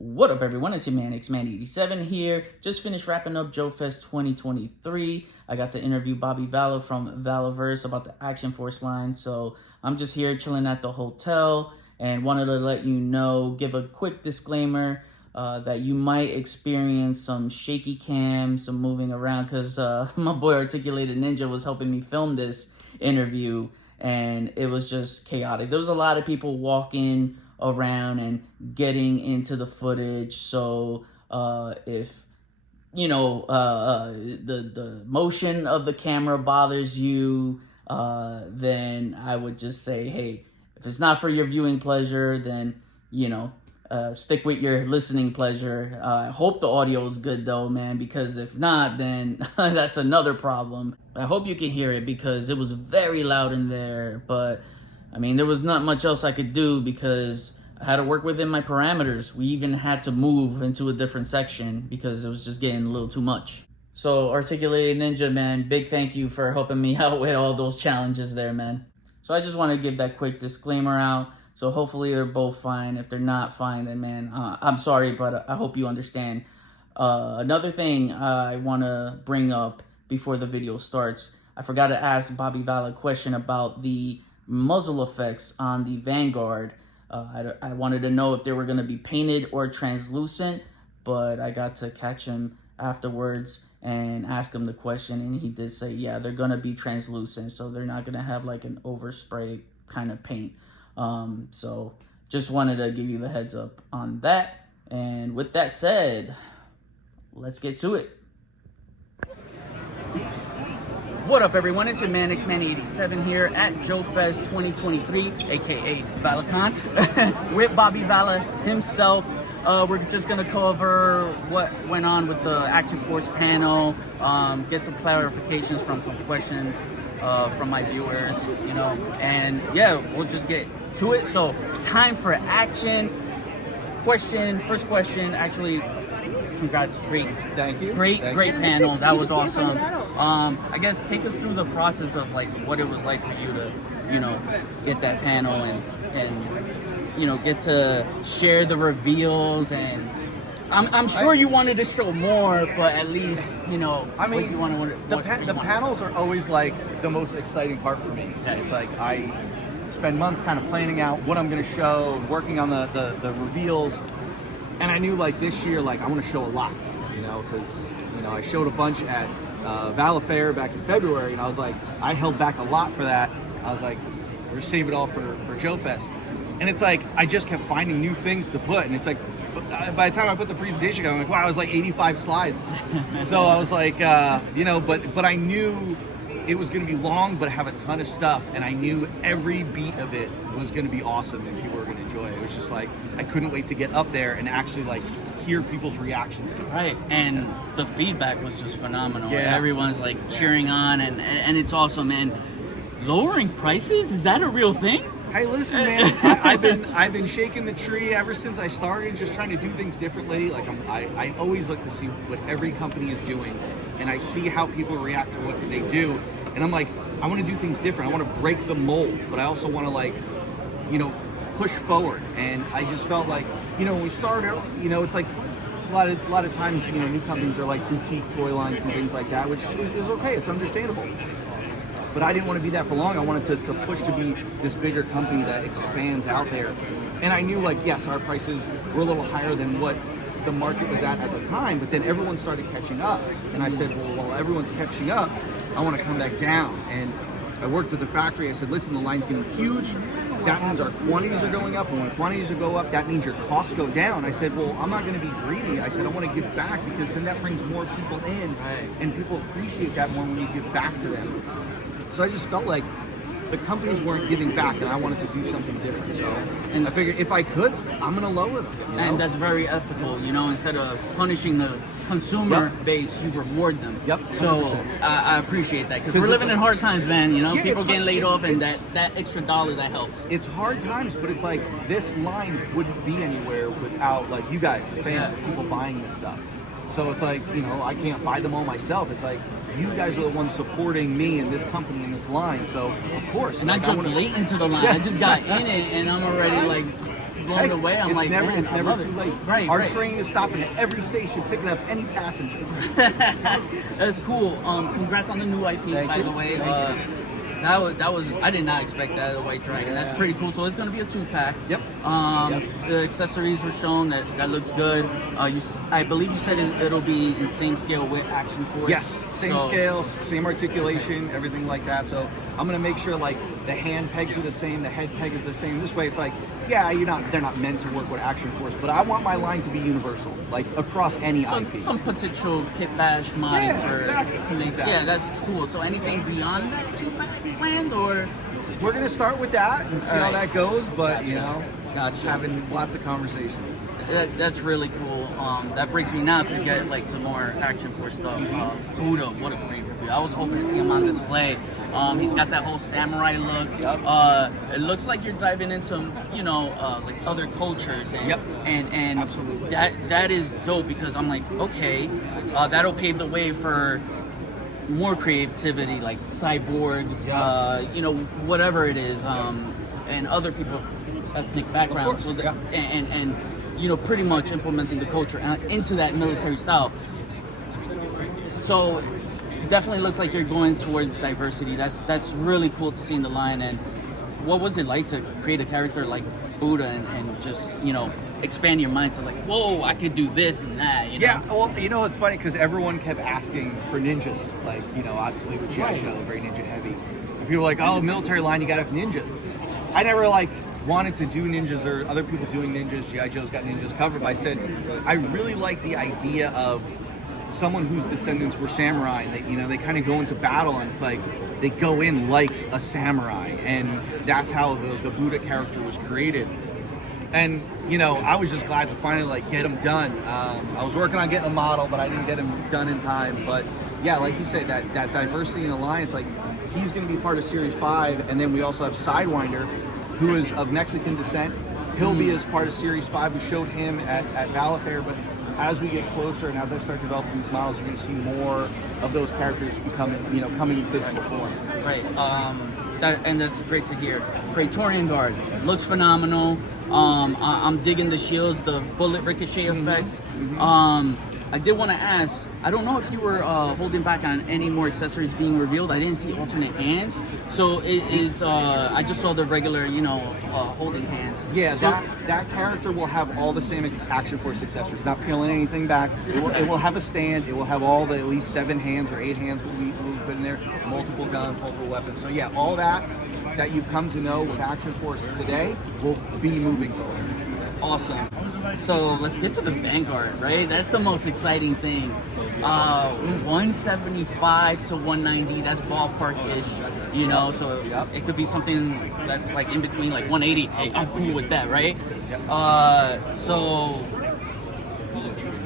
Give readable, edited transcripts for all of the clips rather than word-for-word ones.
What up, everyone? It's your man, Xman87 here. Just finished wrapping up Joefest 2023. I got to interview Vala from Valaverse about the Action Force line. So I'm just here chilling at the hotel and wanted to let you know, give a quick disclaimer that you might experience some shaky cam, some moving around, because my boy Articulated Ninja was helping me film this interview and it was just chaotic. There was a lot of people walking around and getting into the footage, so if you know the motion of the camera bothers you, then I would just say, hey, if it's not for your viewing pleasure, then stick with your listening pleasure. I hope the audio is good though, man, because if not, then that's another problem. I hope you can hear it because it was very loud in there, but I mean, there was not much else I could do because I had to work within my parameters. We even had to move into a different section because it was just getting a little too much. So Articulated Ninja, man, big thank you for helping me out with all those challenges there, man. So I just want to give that quick disclaimer out. So hopefully they're both fine. If they're not fine, then man, I'm sorry, but I hope you understand. Another thing I want to bring up before the video starts, I forgot to ask Vala a question about the muzzle effects on the Vanguard. I wanted to know if they were going to be painted or translucent, but I got to catch him afterwards and ask him the question, and he did say, yeah, they're going to be translucent, so they're not going to have like an overspray kind of paint. So just wanted to give you the heads up on that. And with that said, let's get to it. What up, everyone? It's your man, Xman87 here at Joefest 2023, aka ValaCon, with Vala himself. We're just gonna cover what went on with the Action Force panel, get some clarifications from some questions from my viewers, and yeah, we'll just get to it. So, time for action. First question, actually. Congrats, great. Thank you. Great panel. That was awesome. I guess take us through the process of like what it was like for you to, get that panel and get to share the reveals, and I'm sure you wanted to show more, but at least the panels are always like the most exciting part for me. Okay. It's like I spend months kind of planning out what I'm going to show, working on the reveals. And I knew like this year, like I want to show a lot, because I showed a bunch at Vala Fair back in February, and I was like, I held back a lot for that. I was like, we're gonna save it all for Joefest. And it's like I just kept finding new things to put, and it's like by the time I put the presentation together, I'm like, wow, it was like 85 slides. So I was like, but I knew it was going to be long, but have a ton of stuff, and I knew every beat of it was going to be awesome and people were going to enjoy it. It was just like I couldn't wait to get up there and actually like hear people's reactions to it. Right, and the feedback was just phenomenal. Yeah. Everyone's like cheering on, and it's awesome. And lowering prices, is that a real thing? Hey, listen, man, I've been shaking the tree ever since I started, just trying to do things differently. Like I always look to see what every company is doing, and I see how people react to what they do. And I'm like, I want to do things different. I want to break the mold, but I also want to push forward. And I just felt like, when we started, it's like a lot of times, new companies are like boutique toy lines and things like that, which is okay. It's understandable. But I didn't want to be that for long. I wanted to push to be this bigger company that expands out there. And I knew, like, yes, our prices were a little higher than what the market was at the time, but then everyone started catching up. And I said, well, while everyone's catching up, I want to come back down. And I worked at the factory. I said, listen, the line's getting huge. That means our quantities are going up. And when quantities go up, that means your costs go down. I said, well, I'm not going to be greedy. I said, I want to give back because then that brings more people in. And people appreciate that more when you give back to them. So I just felt like the companies weren't giving back, and I wanted to do something different. So, and I figured if I could, I'm going to lower them. And that's very ethical, instead of punishing the consumer base, you reward them. Yep. 100%. So I appreciate that, because we're living in hard times, man. People getting laid off, and that extra dollar that helps. It's hard times, but it's like this line wouldn't be anywhere without like you guys, the fans, the people buying this stuff. So it's like, I can't buy them all myself. It's like, you guys are the ones supporting me and this company and this line. So, of course. And I jumped late into the line. I just got in it, and I'm already like blown Hey, away. I'm it's like, never, man, it's I never love too it. late. Right, Our right. train is stopping at every station, picking up any passenger. That's cool. Congrats on the new IP, Thank by you. the way. That was I did not expect that, the White Dragon. That's Yeah. pretty cool. So it's gonna be a 2-pack. Yep. The accessories were shown. That looks good. I believe you said it'll be in same scale with Action Force. Yes, same scale, same articulation, everything like that. So I'm gonna make sure like the hand pegs are the same, the head peg is the same. This way, it's like, yeah, they're not meant to work with Action Force, but I want my line to be universal, like across any IP. Some potential kit bash mod for exactly. to make. Exactly. Yeah, that's cool. So anything beyond that 2-pack planned, or We're gonna start with that and see how Alright. that goes, but Gotcha. Gotcha. having lots of conversations. That's really cool. That brings me now to get like to more Action Force stuff. Buddha, what a great review. I was hoping to see him on display. He's got that whole samurai look. It looks like you're diving into, like other cultures, and Yep. and Absolutely. that is dope, because I'm like, okay, that'll pave the way for more creativity, like cyborgs, whatever it is, and other people ethnic backgrounds. Of course, So and pretty much implementing the culture into that military style. So definitely looks like you're going towards diversity. That's really cool to see in the line. And what was it like to create a character like Buddha and just expand your mind to like, whoa, I could do this and that. Yeah, well, it's funny because everyone kept asking for ninjas, like, obviously with G.I. Joe, very ninja heavy. And people were like, oh, military line, you gotta have ninjas. I never wanted to do ninjas or other people doing ninjas. G.I. Joe's got ninjas covered, but I said, I really like the idea of someone whose descendants were samurai, and they kind of go into battle, and it's like they go in like a samurai, and that's how the Buddha character was created. And I was just glad to finally get him done. I was working on getting a model, but I didn't get him done in time. But yeah, like you say, that diversity in the line, it's like he's going to be part of Series 5, and then we also have Sidewinder, who is of Mexican descent. He'll be as part of Series 5. We showed him at Valaverse, but as we get closer and as I start developing these models, you're going to see more of those characters coming in physical form. Right. And that's great to hear. Praetorian Guard looks phenomenal. I'm digging the shields, the bullet ricochet effects. I did want to ask, I don't know if you were holding back on any more accessories being revealed. I didn't see alternate hands. So it is, I just saw the regular, holding hands. Yeah, so, that character will have all the same Action Force accessories, not peeling anything back. It will have a stand. It will have all the at least 7 hands or 8 hands we put in there, multiple guns, multiple weapons. So yeah, all that you've come to know with Action Force today will be moving forward. Awesome. So let's get to the Vanguard, right? That's the most exciting thing. 175 to 190, that's ballpark-ish, so it could be something that's like in between, like 180. Hey, I'm cool with that, right? So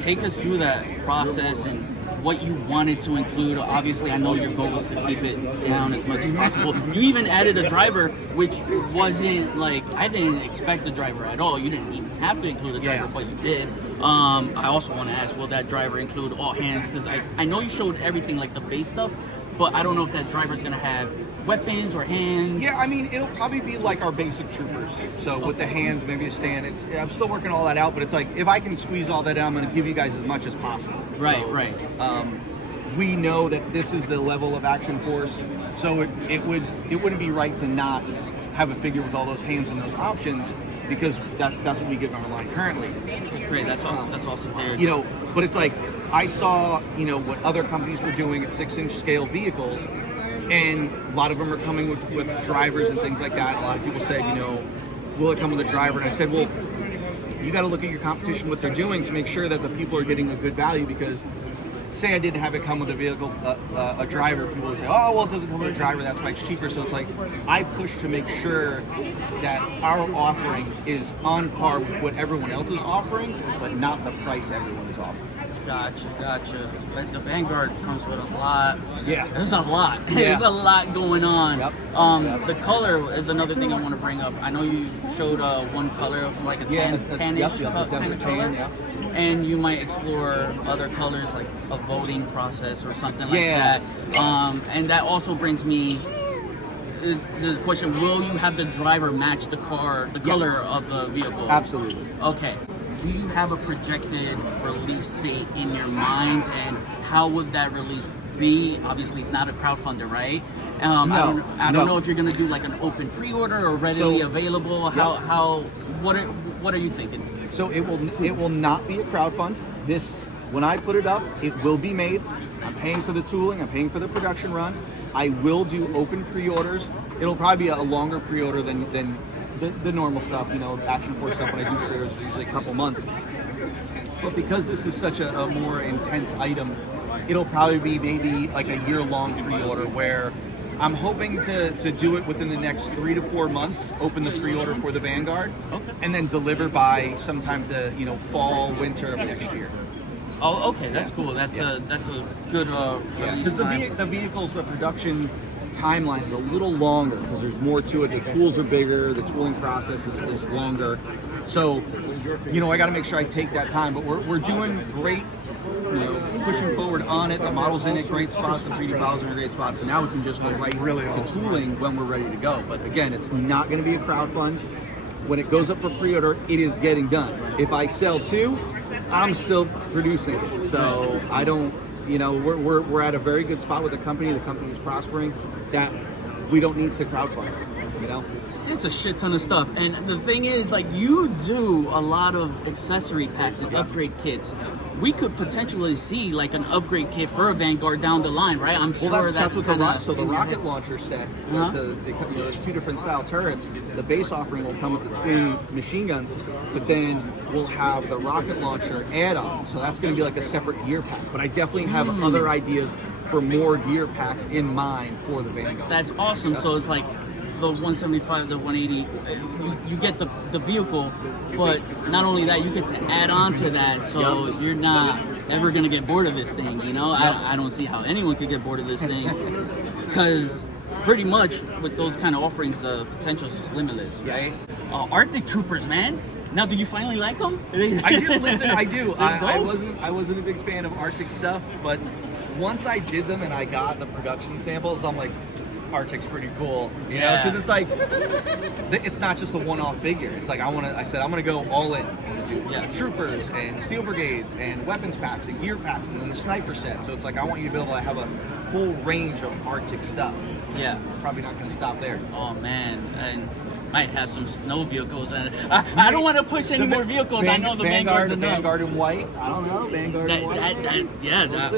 take us through that process and what you wanted to include. Obviously, I know your goal was to keep it down as much as possible. You even added a driver, which wasn't I didn't expect the driver at all. You didn't even have to include a driver, but you did. I also want to ask, will that driver include all hands? Because I know you showed everything, like the base stuff, but I don't know if that driver is going to have weapons or hands. Yeah, I mean, it'll probably be like our basic troopers. So with the hands, maybe a stand. I'm still working all that out, but it's like, if I can squeeze all that out, I'm going to give you guys as much as possible. Right. We know that this is the level of Action Force, so it wouldn't be right to not have a figure with all those hands and those options, because that's what we give on our line currently. Great, that's awesome to hear. But it's like, I saw, what other companies were doing at 6-inch scale vehicles, and a lot of them are coming with drivers and things like that. A lot of people said, will it come with a driver? And I said, well, you got to look at your competition, what they're doing, to make sure that the people are getting a good value, because say I didn't have it come with a vehicle, a driver, people would say, oh, well, it doesn't come with a driver, that's why it's cheaper. So it's like, I push to make sure that our offering is on par with what everyone else is offering, but not the price everyone is offering. Gotcha. But the Vanguard comes with a lot. Yeah. There's a lot. Yeah. There's a lot going on. Yep. The color is another thing I want to bring up. I know you showed one color. It was like a tan-ish kind of color. Yeah. And you might explore other colors, like a voting process or something like that. And that also brings me the question: will you have the driver match the car, the color of the vehicle? Absolutely. Okay. Do you have a projected release date in your mind, and how would that release be? Obviously, it's not a crowdfunder, right? I don't know if you're gonna do like an open pre-order or readily available. What are you thinking? So it will not be a crowdfund. When I put it up, it will be made. I'm paying for the tooling. I'm paying for the production run. I will do open pre-orders. It'll probably be a longer pre-order than the normal stuff. Action Force stuff. When I do pre-orders, it's usually a couple months. But because this is such a more intense item, it'll probably be maybe like a year-long pre-order where I'm hoping to do it within the next 3 to 4 months, open the pre-order for the Vanguard, and then deliver by sometime the fall, winter of next year. Oh, okay, that's cool. That's a good release Because the vehicles, the production timeline is a little longer because there's more to it. The tools are bigger, the tooling process is longer. So, I got to make sure I take that time. But we're doing great. Pushing forward on it. The model's in a great spot. The 3D files are in a great spot. So now we can just go right to tooling when we're ready to go. But again, it's not going to be a crowdfund. When it goes up for pre-order, it is getting done. If I sell 2, I'm still producing it. So I don't, we're at a very good spot with the company. The company is prospering. That we don't need to crowdfund. It's a shit ton of stuff, and the thing is, like, you do a lot of accessory packs and upgrade kits. We could potentially see like an upgrade kit for a Vanguard down the line, right? I'm sure that's what the rocket launcher set. There's 2 different style turrets. The base offering will come with the twin machine guns, but then we'll have the rocket launcher add-on. So that's going to be like a separate gear pack. But I definitely have other ideas for more gear packs in mind for the Vanguard. That's awesome. So it's like the 175, the 180, you get the vehicle, but not only that, you get to add on to that, so you're not ever going to get bored of this thing, I don't see how anyone could get bored of this thing, because pretty much with those kind of offerings, the potential is just limitless, right? Arctic Troopers, man. Now, do you finally like them? I do. Listen, I do. I wasn't a big fan of Arctic stuff, but once I did them and I got the production samples, I'm like, Arctic's pretty cool, because it's like it's not just a one-off figure. It's like I said I'm gonna go all in. I'm gonna do troopers and steel brigades and weapons packs and gear packs and then the sniper set. So it's like I want you to be able to have a full range of Arctic stuff. Yeah, probably not gonna stop there. Oh man, and might have some snow vehicles, and I don't want to push any more vehicles. I know the Vanguard's enough. Vanguard in white. I don't know. Vanguard in white.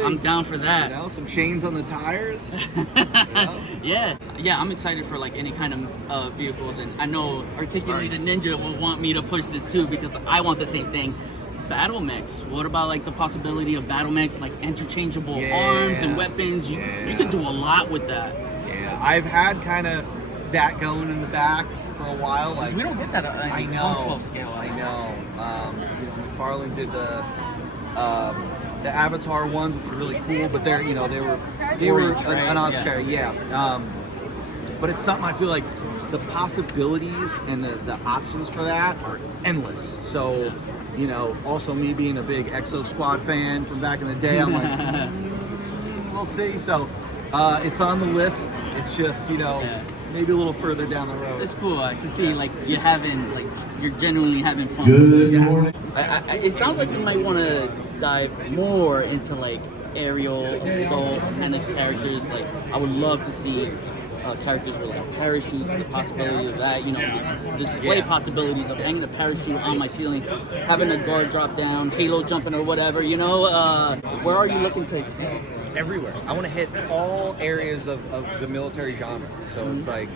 I'm down for that. Some chains on the tires. Yeah, I'm excited for like any kind of vehicles, and I know Articulated Ninja will want me to push this too because I want the same thing. Battle mechs. What about like the possibility of battle mechs, like interchangeable arms and weapons? You could do a lot with that. Yeah, I've had kind of that going in the back for a while. Like we don't get that on 12 scale. I know. McFarlane did the Avatar ones, which were really cool, but they were an odd scale. But it's something I feel like the possibilities and the options for that are endless. So, also me being a big Exo Squad fan from back in the day, I'm like, we'll see. So it's on the list. It's just, maybe a little further down the road. It's cool. I can see like you're genuinely having fun. Good morning. It sounds like you might want to dive more into like aerial assault kind of characters. Like I would love to see characters with like parachutes, the possibility of that, display possibilities of hanging a parachute on my ceiling, having a guard drop down, halo jumping or whatever, where are you looking to expand? Everywhere. I want to hit all areas of the military genre. So it's like,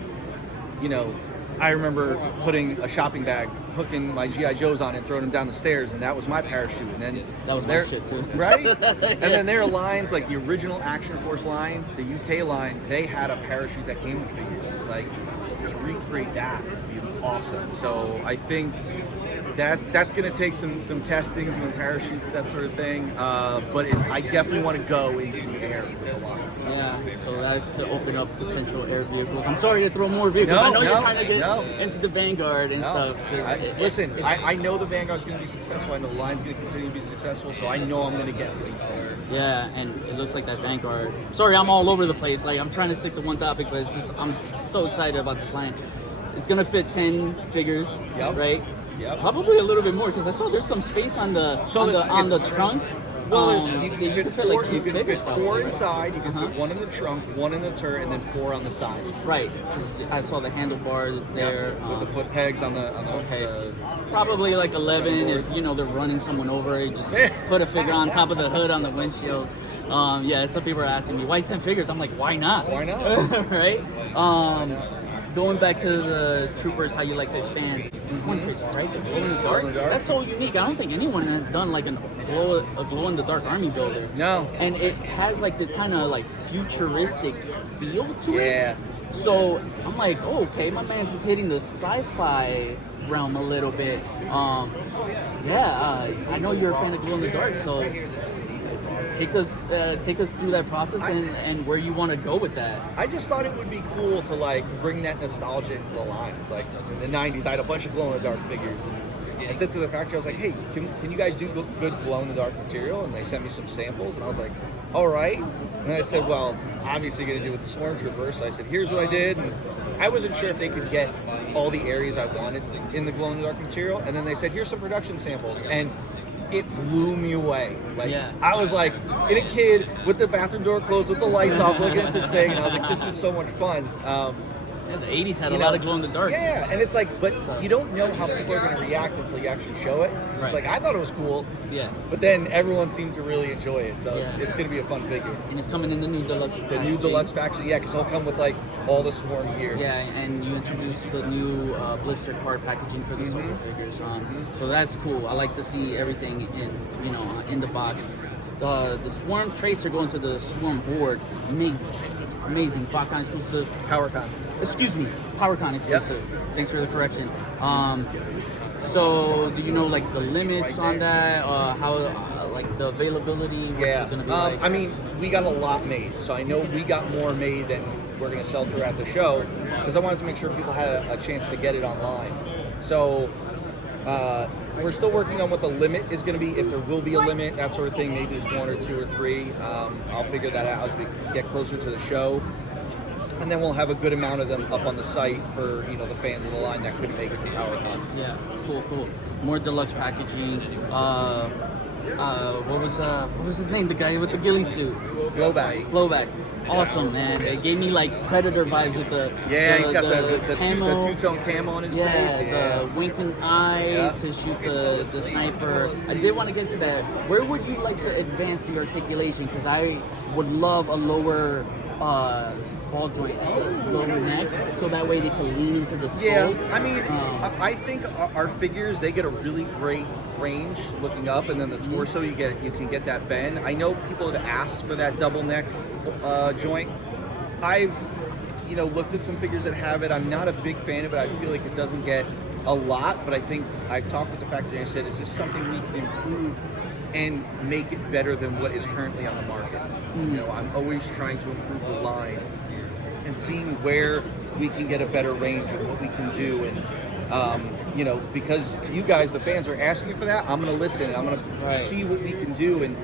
I remember putting a shopping bag, hooking my G.I. Joes on it, and throwing them down the stairs, and that was my parachute. And then that was my shit too. Right? And then there are lines like the original Action Force line, the UK line, they had a parachute that came with figures. It's like to recreate that would be awesome. So I think That's going to take some testing, doing parachutes, that sort of thing. But I definitely want to go into the air with the line. Yeah, so that could open up potential air vehicles. I'm sorry to throw more vehicles. I know you're trying to get into the Vanguard and stuff. I know the Vanguard's going to be successful. I know the line's going to continue to be successful, so I know I'm going to get to these things. Yeah, and it looks like that Vanguard. Sorry, I'm all over the place. Like, I'm trying to stick to one topic, but it's just I'm so excited about this line. It's going to fit 10 figures, right? Yep. Probably a little bit more because I saw there's some space on the trunk. Well, you can fit four. You can fit four right? inside. You can fit one in the trunk, one in the turret, and then four on the sides. Right. I saw the handlebar there with the foot pegs on the. Okay. Probably like 11 if they're running someone over. You just put a figure on top of the hood on the windshield. Yeah, some people are asking me why 10 figures. I'm like, why not? Why not? Right. Going back to the troopers, how you like to expand. There's one tracer, right? The glow in the dark. That's so unique. I don't think anyone has done like a glow in the dark army builder. No. And it has like this kind of like futuristic feel to it. Yeah. So I'm like, oh, okay, my man's just hitting the sci-fi realm a little bit. I know you're a fan of glow in the dark, so take us through that process and where you want to go with that. I just thought it would be cool to like bring that nostalgia into the lines. Like in the 90s, I had a bunch of glow in the dark figures, and I said to the factory, I was like, hey, can you guys do good glow in the dark material? And they sent me some samples, and I was like, all right. And I said, well, obviously you're gonna do it with the Stormtrooper. So I said, here's what I did. And I wasn't sure if they could get all the areas I wanted in the glow in the dark material. And then they said, here's some production samples. And it blew me away. I was like in a kid with the bathroom door closed, with the lights off, looking at this thing, and I was like, this is so much fun. The 80s had a lot of glow in the dark. Yeah, and it's like, but you don't know how people are going to react until you actually show it. Right. It's like, I thought it was cool. Yeah. But then everyone seemed to really enjoy it, so it's going to be a fun figure. And it's coming in the new deluxe packaging. The new deluxe packaging, because it'll come with like all the Swarm gear. Yeah, and you introduced the new blister card packaging for the Solo figures. So that's cool. I like to see everything in the box. The Swarm Tracer going to the Swarm board, amazing. BotCon exclusive. PowerCon. Excuse me, PowerCon exclusive. Yep. Thanks for the correction. So do you know like the limits on that? How like the availability? What's it gonna be like? I mean, we got a lot made, so I know we got more made than we're going to sell through at the show, because I wanted to make sure people had a chance to get it online. So we're still working on what the limit is going to be, if there will be a limit, that sort of thing. Maybe it's 1 or 2 or 3. I'll figure that out as we get closer to the show. And then we'll have a good amount of them up on the site for the fans of the line that couldn't make it to PowerCon. Yeah, cool. More deluxe packaging. What was his name? The guy with the ghillie suit. Blowback. Awesome, man. It gave me like Predator vibes with he's got the two-tone camo on his face. Yeah, the winking eye to shoot the sniper. I did want to get to that. Where would you like to advance the articulation? Because I would love a lower ball joint, lower neck, so that way they can lean into the skull. Yeah, I mean, I think our figures, they get a really great range looking up, and then the torso you can get that bend. I know people have asked for that double neck joint. I've looked at some figures that have it. I'm not a big fan of it. I feel like it doesn't get a lot, but I think I've talked with the factory and I said, is this something we can improve and make it better than what is currently on the market? I'm always trying to improve the line and seeing where we can get a better range and what we can do. And because you guys, the fans, are asking for that, I'm going to listen and I'm going to see what we can do. And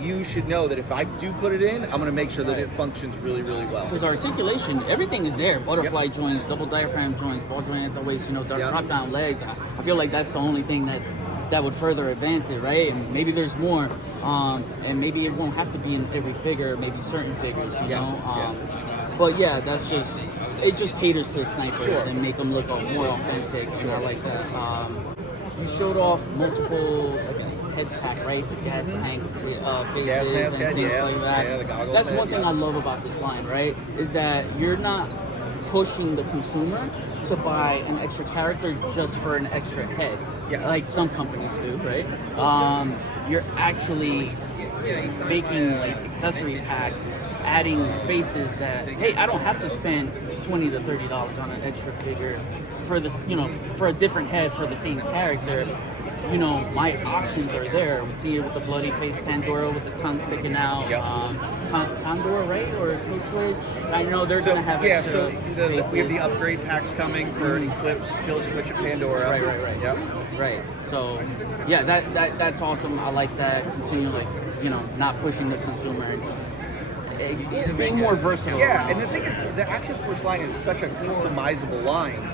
you should know that if I do put it in, I'm going to make sure that it functions really, really well. Because articulation, everything is there. Butterfly joints, double diaphragm joints, ball joint at the waist, drop down legs. I feel like that's the only thing that would further advance it, right? And maybe there's more. And maybe it won't have to be in every figure, maybe certain figures, But yeah, it just caters to snipers and make them look more authentic. And I like that. You showed off multiple heads pack, right? The gas tank faces and things like that. Yeah, the goggles. That's one thing I love about this line, right? Is that you're not pushing the consumer to buy an extra character just for an extra head. Yes. Like some companies do, right? You're actually making like accessory packs, adding faces that, hey, I don't have to spend $20 to $30 on an extra figure for this, for a different head for the same character. you know, my options are there. We see it with the bloody face Pandora with the tongue sticking out. Yep. Condor, right? Or Kill Switch? I know they're going to have yeah, extra so we have the faces. upgrade packs coming for Eclipse, Kill Switch, and Pandora. Right. Yep. Right. So, yeah, that's awesome. I like that. Continue, like, you know, not pushing the consumer and just being more versatile. Yeah, and the thing is, the Action Force line is such a customizable line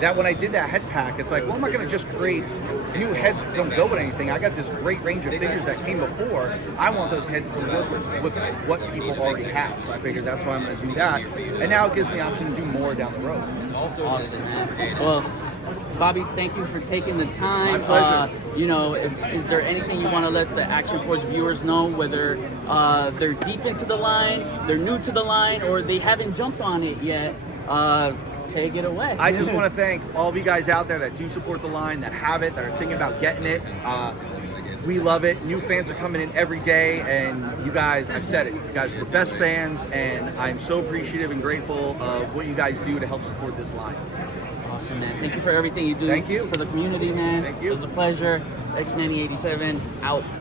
that when I did that head pack, it's like, well, I'm not going to just create new heads that don't go with anything. I got this great range of figures that came before. I want those heads to work with what people already have. So I figured that's why I'm going to do that. And now it gives me the option to do more down the road. Awesome, man. Well, Bobby, thank you for taking the time. My pleasure. You know, is there anything you want to let the Action Force viewers know, whether they're deep into the line, they're new to the line, or they haven't jumped on it yet? Take it away. I just want to thank all of you guys out there that do support the line, that have it, that are thinking about getting it. We love it. New fans are coming in every day, and you guys, I've said it, you guys are the best fans, and I'm so appreciative and grateful of what you guys do to help support this line. Awesome, man. Thank you for everything you do. Thank you. For the community, man. Thank you. It was a pleasure. X-Manny87 out.